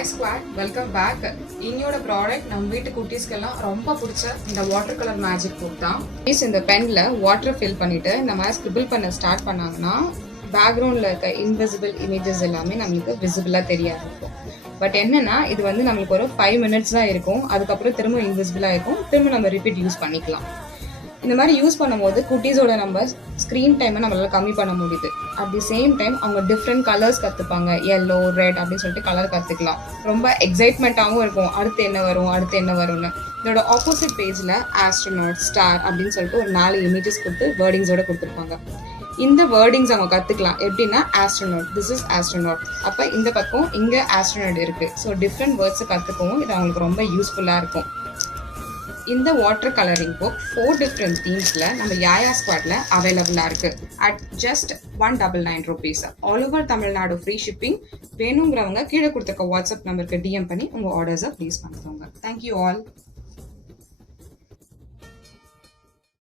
Hi squad, welcome back. இன்னியோட product நம்ம வீட்டு குட்டீஸ்க்கெல்லாம் ரொம்ப பிடிச்ச இந்த வாட்டர் கலர் மேஜிக் புக் தான். ப்ளீஸ் இந்த பென்ல வாட்டர் ஃபில் பண்ணிட்டு இந்த மாதிரி ஸ்கிரிபிள் பண்ண ஸ்டார்ட் பண்ணாங்கன்னா பேக்ரவுண்டில் இருக்க இன்விசிபிள் இமேஜஸ் எல்லாமே நம்மளுக்கு விசிபிளாக தெரிய ஆரம்பிக்கும். பட் என்னன்னா இது வந்து நம்மளுக்கு ஒரு 5 minutes தான் இருக்கும். அதுக்கப்புறம் திரும்ப இன்விசிபிளாக இருக்கும். திரும்ப நம்ம ரிப்பீட் யூஸ் பண்ணிக்கலாம். இந்த மாதிரி யூஸ் பண்ணும்போது குட்டீஸோட நம்ம ஸ்க்ரீன் டைமை நம்மளால கம்மி பண்ண முடியுது. அட் தி சேம் டைம் அவங்க டிஃப்ரெண்ட் கலர்ஸ் கற்றுப்பாங்க. எல்லோ, ரெட் அப்படின்னு சொல்லிட்டு கலர் கற்றுக்கலாம். ரொம்ப எக்ஸைட்மெண்ட்டாகவும் இருக்கும், அடுத்து என்ன வரும்னு. இதோட ஆப்போசிட் பேஜில் ஆஸ்ட்ரோநாட், ஸ்டார் அப்படின்னு சொல்லிட்டு ஒரு 4 இமேஜஸ் கொடுத்து வேர்டிங்ஸோட கொடுத்துருப்பாங்க. இந்த வேர்டிங்ஸ் அவங்க கற்றுக்கலாம். எப்படின்னா ஆஸ்ட்ரோநாட், திஸ் இஸ் ஆஸ்ட்ரோநாட். அப்போ இந்த பக்கம் இங்கே ஆஸ்ட்ரோநாட் இருக்குது. ஸோ டிஃப்ரெண்ட் வேர்ட்ஸை கற்றுக்கவும் இது அவங்களுக்கு ரொம்ப யூஸ்ஃபுல்லாக இருக்கும். இந்த வாட்டர் கலரிங் புக் 4 different themes-ல நம்ம யாயா ஸ்குவாட்ல அவைலபிளாக இருக்குது. At just 199 rupees. All over Tamil Nadu free shipping. வேணுங்கிறவங்க கீழே கொடுத்துருக்க வாட்ஸ்அப் நம்பருக்கு DM பண்ணி உங்கள் ஆர்டர்ஸை ப்ளேஸ் பண்ணிக்கோங்க. Thank you all.